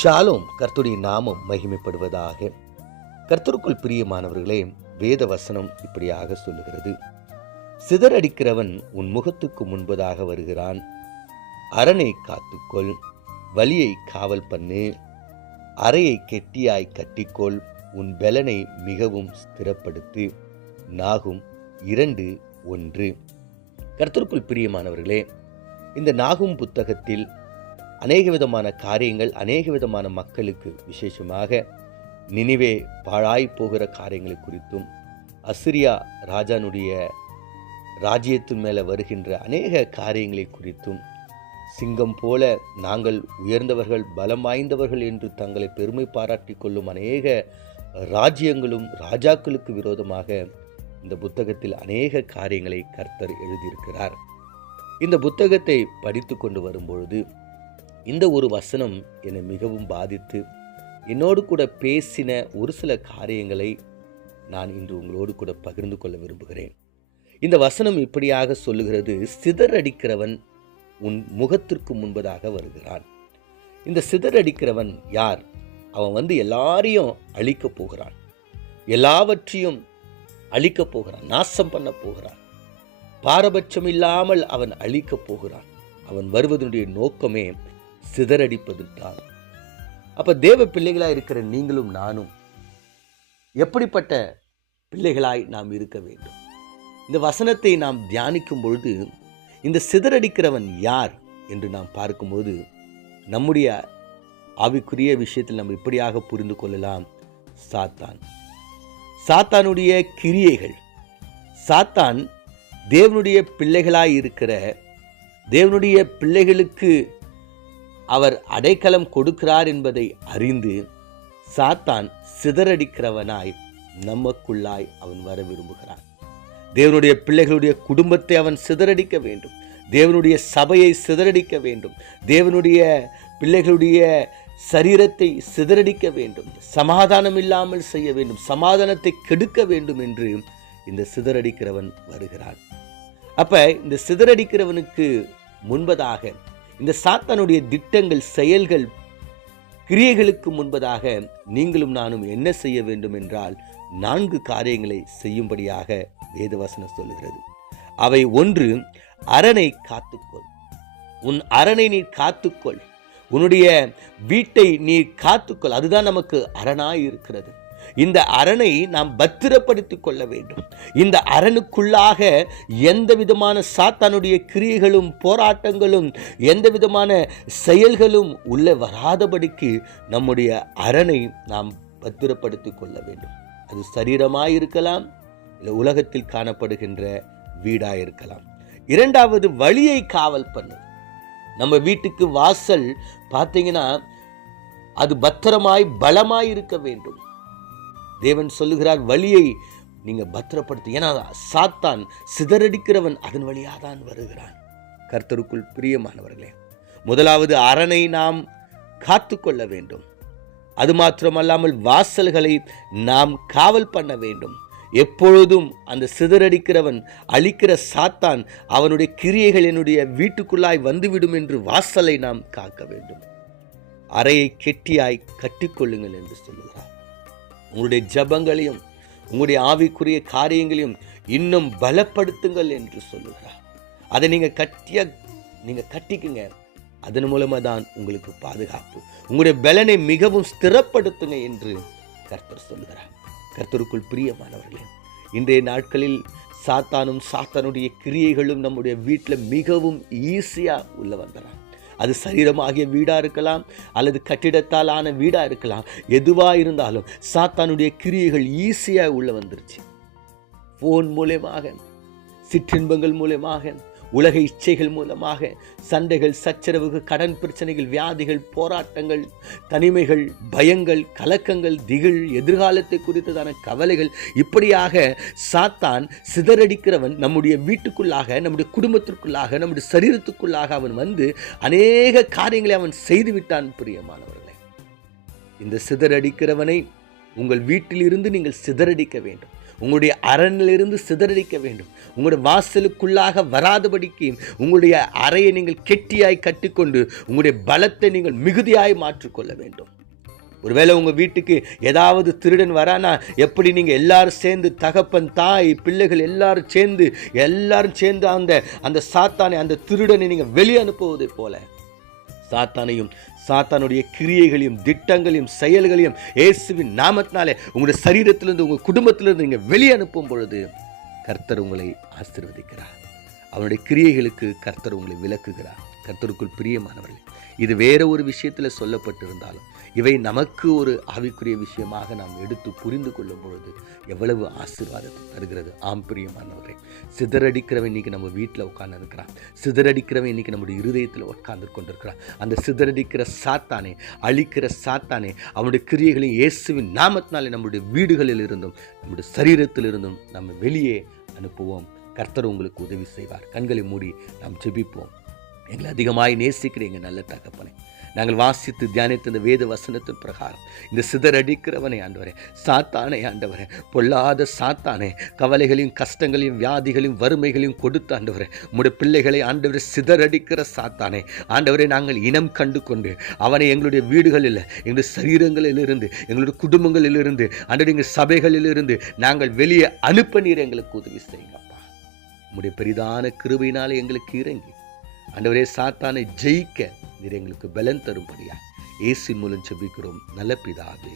Shalom. கர்த்தருடைய நாமம் மகிமைப்படுவதாக. கர்த்தருக்குள் பிரியமானவர்களே, வேத வசனம் இப்படியாக சொல்லுகிறது: சிதறடிக்கிறவன் உன் முகத்துக்கு முன்பதாக வருகிறான். அரணை காத்துக்கொள், வழியை காவல் பண்ணு, அறையை கெட்டியாய் கட்டிக்கொள், உன் பெலனை மிகவும் ஸ்திரப்படுத்து. நாகும் 2:1. கர்த்தருக்குள் பிரியமானவர்களே, இந்த நாகும் புத்தகத்தில் அநேக விதமான காரியங்கள், அநேக விதமான மக்களுக்கு, விசேஷமாக நினிவே பாழாய் போகிற காரியங்களை குறித்தும், அசிரியா ராஜானுடைய ராஜ்யத்தின் மேலே வருகின்ற அநேக காரியங்களை குறித்தும், சிங்கம் போல நாங்கள் உயர்ந்தவர்கள், பலம் வாய்ந்தவர்கள் என்று தங்களை பெருமை பாராட்டி கொள்ளும் அநேக ராஜ்யங்களும் ராஜாக்களுக்கு விரோதமாக இந்த புத்தகத்தில் அநேக காரியங்களை கர்த்தர் எழுதியிருக்கிறார். இந்த புத்தகத்தை படித்து கொண்டு வரும்பொழுது இந்த ஒரு வசனம் என்னை மிகவும் பாதித்து, என்னோடு கூட பேசின ஒரு சில காரியங்களை நான் இன்று உங்களோடு கூட பகிர்ந்து கொள்ள விரும்புகிறேன். இந்த வசனம் இப்படியாக சொல்லுகிறது: சிதறடிக்கிறவன் உன் முகத்திற்கு முன்பதாக வருகிறான். இந்த சிதறடிக்கிறவன் யார்? அவன் எல்லாரையும் அழிக்கப் போகிறான், எல்லாவற்றையும் அழிக்கப் போகிறான், நாசம் பண்ண போகிறான், பாரபட்சம் இல்லாமல் அவன் அழிக்கப் போகிறான். அவன் வருவதனுடைய நோக்கமே சிதறடிப்பதுதான். அப்ப தேவ பிள்ளைகளாய் இருக்கிற நீங்களும் நானும் எப்படிப்பட்ட பிள்ளைகளாய் நாம் இருக்க வேண்டும்? இந்த வசனத்தை நாம் தியானிக்கும் பொழுது இந்த சிதறடிக்கிறவன் யார் என்று நாம் பார்க்கும்போது நம்முடைய ஆவிக்குரிய விஷயத்தில் நம்ம இப்படியாக புரிந்து கொள்ளலாம்: சாத்தானுடைய கிரியைகள். சாத்தான் தேவனுடைய பிள்ளைகளாய் இருக்கிற, தேவனுடைய பிள்ளைகளுக்கு அவர் அடைக்கலம் கொடுக்கிறார் என்பதை அறிந்து சாத்தான் சிதறடிக்கிறவனாய் நமக்குள்ளாய் அவன் வர விரும்புகிறான். தேவனுடைய பிள்ளைகளுடைய குடும்பத்தை அவன் சிதறடிக்க வேண்டும், தேவனுடைய சபையை சிதறடிக்க வேண்டும், தேவனுடைய பிள்ளைகளுடைய சரீரத்தை சிதறடிக்க வேண்டும், சமாதானம் இல்லாமல் செய்ய வேண்டும், சமாதானத்தை கெடுக்க வேண்டும் என்று இந்த சிதறடிக்கிறவன் வருகிறான். அப்ப இந்த சிதறடிக்கிறவனுக்கு முன்பதாக, இந்த சாத்தானுடைய திட்டங்கள், செயல்கள், கிரியைகளுக்கு முன்பதாக நீங்களும் நானும் என்ன செய்ய வேண்டும் என்றால் 4 காரியங்களை செய்யும்படியாக வேதவசனம் சொல்லுகிறது. அவை: 1, அரணை காத்துக்கொள். உன் அரணை நீ காத்துக்கொள், உன்னுடைய வீட்டை நீ காத்துக்கொள். அதுதான் நமக்கு அரணாய் இருக்கிறது. இந்த அரணை நாம் பத்திரப்படுத்திக் கொள்ள வேண்டும். இந்த அரணுக்குள்ளாக எந்த விதமான சாத்தானுடைய கிரியைகளும், போராட்டங்களும், எந்த விதமான செயல்களும் உள்ள வராதபடிக்கு நம்முடைய அரணை நாம் பத்திரப்படுத்திக் கொள்ள வேண்டும். அது சரீரமாயிருக்கலாம், இல்லை உலகத்தில் காணப்படுகின்ற வீடாயிருக்கலாம். 2வது, வழியை காவல் பண்ணு. நம்ம வீட்டுக்கு வாசல் பார்த்தீங்கன்னா அது பத்திரமாய் பலமாய் இருக்க வேண்டும். தேவன் சொல்லுகிறார், வழியை நீங்க பத்திரப்படுத்து. ஏன்னா சாத்தான் சிதறடிக்கிறவன் அதன் வழியாதான் வருகிறான். கர்த்தருக்குள் பிரியமானவர்களே, 1வது அரணை நாம் காத்துக்கொள்ள வேண்டும். அது மாத்திரமல்லாமல் வாசல்களை நாம் காவல் பண்ண வேண்டும். எப்பொழுதும் அந்த சிதறடிக்கிறவன், அழிக்கிற சாத்தான், அவனுடைய கிரியைகள் என்னுடைய வீட்டுக்குள்ளாய் வந்துவிடும் என்று வாசலை நாம் காக்க வேண்டும். அறையை கெட்டியாய் கட்டிக்கொள்ளுங்கள் என்று சொல்லுகிறார். உங்களுடைய ஜபங்களையும் உங்களுடைய ஆவிக்குரிய காரியங்களையும் இன்னும் பலப்படுத்துங்கள் என்று சொல்லுகிறார். அதை நீங்க கட்டிக்குங்க. அதன் மூலமாக தான் உங்களுக்கு பாதுகாப்பு. உங்களுடைய பலனை மிகவும் ஸ்திரப்படுத்துங்க என்று கர்த்தர் சொல்லுகிறார். கர்த்தருக்குள் பிரியமானவர்களே, இன்றைய நாட்களில் சாத்தானுடைய கிரியைகளும் நம்முடைய வீட்டில் மிகவும் ஈஸியா உள்ள வந்துடுறாங்க. அது சரீரமாகிய வீடா இருக்கலாம், அல்லது கட்டிடத்தால் ஆன வீடா இருக்கலாம். எதுவா இருந்தாலும் சாத்தானுடைய கிரியைகள் ஈஸியா உள்ள வந்துருச்சு. போன் மூலமாக, சிற்றின்பங்கள் மூலமாக, உலக இச்சைகள் மூலமாக, சண்டைகள், சச்சரவுகள், கடன் பிரச்சனைகள், வியாதிகள், போராட்டங்கள், தனிமைகள், பயங்கள், கலக்கங்கள், திகில், எதிர்காலத்தை குறித்ததான கவலைகள், இப்படியாக சாத்தான் சிதறடிக்கிறவன் நம்முடைய வீட்டுக்குள்ளாக, நம்முடைய குடும்பத்திற்குள்ளாக, நம்முடைய சரீரத்துக்குள்ளாக அவன் வந்து அநேக காரியங்களை அவன் செய்துவிட்டான். பிரியமானவர்களே, இந்த சிதறடிக்கிறவனை உங்கள் வீட்டிலிருந்து நீங்கள் சிதறடிக்க வேண்டும். உங்களுடைய அரணிலிருந்து சிதறடிக்க வேண்டும். உங்களுடைய வாசலுக்குள்ளாக வராதபடிக்கு உங்களுடைய அறையை நீங்கள் கெட்டியாய் கட்டிக்கொண்டு உங்களுடைய பலத்தை நீங்கள் மிகுதியாய் மாற்றிக்கொள்ள வேண்டும். ஒருவேளை உங்கள் வீட்டுக்கு ஏதாவது திருடன் வரானா எப்படி நீங்கள் எல்லாரும் சேர்ந்து, தகப்பன், தாய், பிள்ளைகள் எல்லாரும் சேர்ந்து அந்த சாத்தானை, அந்த திருடனை நீங்கள் வெளியே அனுப்புவதை போல சாத்தானையும் சாத்தானுடைய கிரியைகளையும் திட்டங்களையும் செயல்களையும் இயேசுவின் நாமத்தினாலே உங்களுடைய சரீரத்திலிருந்து, உங்கள் குடும்பத்திலிருந்து நீங்கள் வெளியே அனுப்பும் பொழுது கர்த்தர் உங்களை ஆசீர்வதிக்கிறார். அவனுடைய கிரியைகளுக்கு கர்த்தர் உங்களை விலக்குகிறார். கர்த்தருக்குள் பிரியமானவர்களே, இது வேற ஒரு விஷயத்தில் சொல்லப்பட்டிருந்தாலும் இவை நமக்கு ஒரு ஆவிக்குரிய விஷயமாக நாம் எடுத்து புரிந்து கொள்ளும் பொழுது எவ்வளவு ஆசீர்வாதத்தை தருகிறது. ஆம் பிரியமானவர்களே, சிதறடிக்கிறவன் இன்னைக்கு நம்ம வீட்டில் உட்கார்ந்து இருக்கிறான். சிதறடிக்கிறவன் இன்னைக்கு நம்முடைய இருதயத்தில் உட்கார்ந்து கொண்டிருக்கிறான். அந்த சிதறடிக்கிற சாத்தானே, அழிக்கிற சாத்தானே, அவனுடைய கிரியைகளையும் இயேசுவின் நாமத்தினாலே நம்முடைய வீடுகளில் இருந்தும் நம்முடைய சரீரத்தில் இருந்தும் நம்ம வெளியே அனுப்புவோம். கர்த்தர் உங்களுக்கு உதவி செய்வார். கண்களை மூடி நாம் ஜெபிப்போம். எங்களை அதிகமாய் நேசிக்கிறீங்க நல்ல தகப்பனே, நாங்கள் வாசித்து தியானித்த இந்த வேத வசனத்தின் பிரகாரம் இந்த சிதறடிக்கிறவனை ஆண்டவரே, சாத்தானை ஆண்டவரே, பொல்லாத சாத்தானே, கவலைகளையும் கஷ்டங்களையும் வியாதிகளையும் வறுமைகளையும் கொடுத்து ஆண்டவரே, உம்முடைய பிள்ளைகளை ஆண்டவரை சிதறடிக்கிற சாத்தானே ஆண்டவரை நாங்கள் இனம் கண்டு கொண்டு அவனை எங்களுடைய வீடுகளில், எங்களுடைய சரீரங்களிலிருந்து, எங்களுடைய குடும்பங்களிலிருந்து, ஆண்டவரே எங்கள் சபைகளிலிருந்து நாங்கள் வெளியே அனுப்ப நீர் எங்களுக்கு உதவி செய்யுங்கப்பா. உம்முடைய பெரிதான கிருபையினாலே எங்களுக்கு இறங்கி ஆண்டவரே சாத்தானை ஜெயிக்க நீர் எங்களுக்கு பலன் தரும்படியா இயேசுவின் மூலம் ஜெபிக்கிறோம் நல்ல பிதாவே.